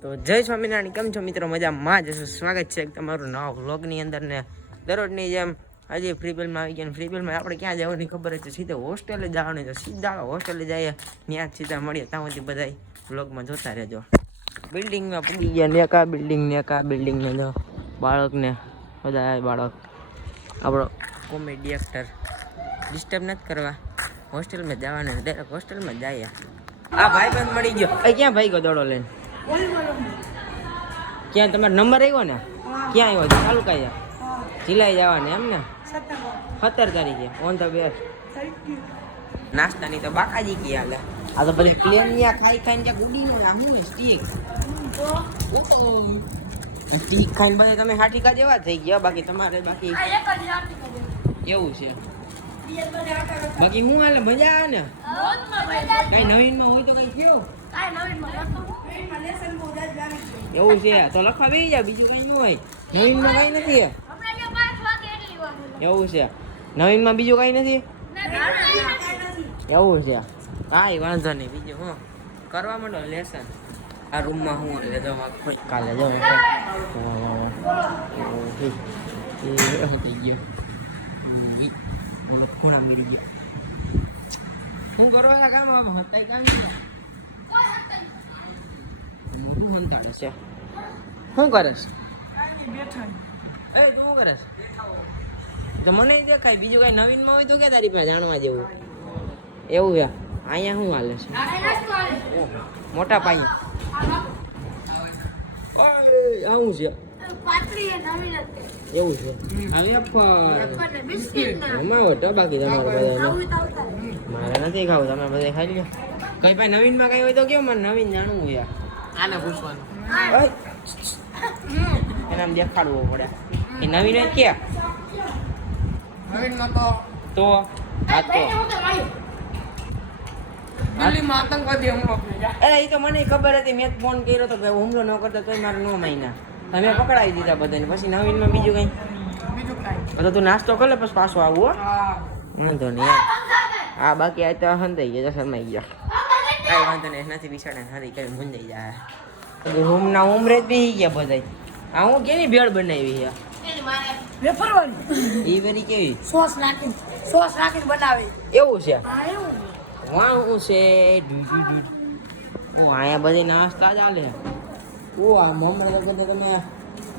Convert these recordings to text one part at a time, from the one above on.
તો જય સ્વામિનારાયણ, કેમ છો મિત્રો? મજામાં? જશો. સ્વાગત છે તમારું નવા વ્લોગની અંદર ને દરરોજની જેમ આજે ફ્રી બિલમાં આવી ગયા ને ફ્રી બિલમાં આપણે ક્યાં જવાની ખબર છે? સીધે હોસ્ટેલે જવાની તો સીધા હોસ્ટેલે જઈએ, ત્યાં સીધા મળીએ. ત્યાં સુધી બધા વ્લોગમાં જોતા રહેજો. બિલ્ડિંગમાં પૂગી ગયા ને કા બિલ્ડિંગ નેકા બિલ્ડિંગ ને જો. બાળકને બધા બાળક. આપણો કોમેડી એક્ટર ડિસ્ટર્બ નથી કરવા. હોસ્ટેલમાં જવાનું ડાયરેક્ટ હોસ્ટેલમાં જઈએ. આ ભાઈ બંધ મળી ગયો. ક્યાં ભાઈ ગયો દોડો લઈને? ક્યાં તમારો નંબર આવ્યો ને? ક્યાં આવ્યો? તાલુકા જિલ્લાએ જવાને એમ ને? સત્તર તારીખે. ઓન ધ બેસ્ટ નાસ્તાની તો બાકાજી કી હાલે. આ તો બધી પ્લેન યા ખાઈ ખાઈને ત્યાં ગુડી નો આમ હોય સ્ટીક સ્ટીક ખાઈને બધા તમે હાટીકા જેવા થઈ ગયા બાકી તમારે બાકી એવું છે. બાકી હું હાલે મજા આવે ને કઈ નવીનમાં હોય તો કઈ કયો એવું છે તો લખવા બેસી જા બીજું કઈ હોય નવીનમાં કઈ નથી એવું છે નવીનમાં બીજું કઈ નથી એવું છે કાંઈ વાંધો નહીં બીજું હું કરવા માંડો લેસન આ રૂમમાં હું એટલે જો આખો કાલે જો થઈ ગયો ઉઈ, ઓલો ખૂણા મળી ગયો? શું કરવા કામ? આવે હતાઈ કામ મોટું હંતાડે છે. શું કરસ એ તું શું કરસ તો મને દેખાય બીજું કાંઈ નવીનમાં હોય તો કે તારી પાસે જાણવા જેવું? એવું છે. અહીંયા શું હાલે છે? મોટા પાઈ આવું છે. એવું છે? હવે અમારો ટબાકી તમારા બધા મારે નથી ખાવું તમે બધા ખાઈ લો કઈ ભાઈ નવીનમાં કઈ હોય તો કેવું મને નવીન જાણવું યાર આને પૂછવાનું. એને આમ દેખાડવું પડે. એ નવીન જ કે નવીનમાં તો તો? આ તો. દિલ્હીમાં આતંકવાદી હુમલો એ એ તો મને ખબર હતી મેં ફોન કર્યો તો કે હુમલો ન કરતો તોય મારે નો મહિના તમે પકડાવી દીધા બધાને. પછી નવીનમાં બીજું કઈ? બીજું કાંઈ તો તું નાસ્તો કરે પછી પાછો આવું હા. વાંધો નહીં હા. બાકી આ તો હંધાઈ ગયા શરમાઈ ગયા. કાંઈ વાંધો નહીં નથી બિસાડે હારી કઈ મૂંઝાઈ જાય. રૂમ ના ઉમરે જ બેસી ગયા બધા આ હું કેની ભેળ બનાવી છે? વેફરવાળી એ વેરી કેવી? સોસ નાખીને સોસ નાખીને બનાવે. એવું છે? હા એવું. વાહ હું છે ડુ ડુ ડુ. ઓ અહીંયા બધે નાસ્તા ચાલે. ઓ આ મમરા તો તમે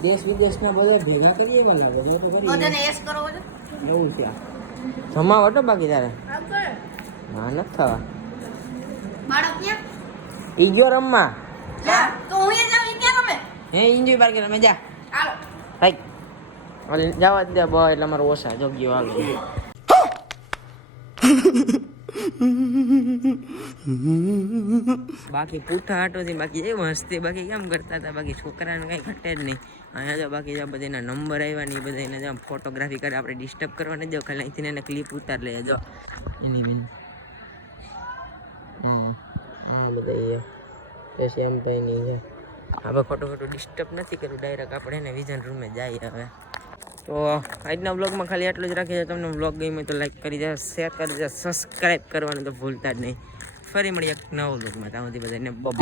દેશ વિદેશના બધા ભેગા કરીએ એવા લાગે તો કરી બધાને એસ કરો એવું છે બાકી તારે? ના નથી થવા. બાળક ઈ ગયો રમવા. તો હું એ જાઉં ઈ રમે? હે એન્જોય પાર્ક રમે જા. હાલો. રાઈટ ઓલે જવા દે બ એટલે અમારો ઓછા જોગ્યો આગળ બાકી પૂઠા હાટોથી બાકી એ હસતી બાકી કેમ કરતા હતા? બાકી છોકરાને કંઈ ઘટે જ નહીં. અહીંયા જો બાકી જો બધાના નંબર આવ્યા ને એ બધાને જો ફોટોગ્રાફી કરે આપણે ડિસ્ટર્બ કરવાને જો ખાલી અહીંથી એને ક્લિપ ઉતાર લઈએ જો. એની બેન. હા હા બધા એ. પછી એમ કંઈ નહીં છે હવે ખોટું ખોટું ડિસ્ટર્બ નથી કર્યું ડાયરેક્ટ આપણે એને વિઝન રૂમે જઈએ હવે. તો આજના બ્લોગમાં ખાલી એટલું જ રાખીએ. તમને બ્લોગ ગમ્યો તો લાઈક કરી દેજો શેર કરી દેજો સબસ્ક્રાઈબ કરવાનું તો ભૂલતા જ નહીં. ફરી મળીએ નવો બ્લોગમાં ત્યાં સુધી બધાને બબ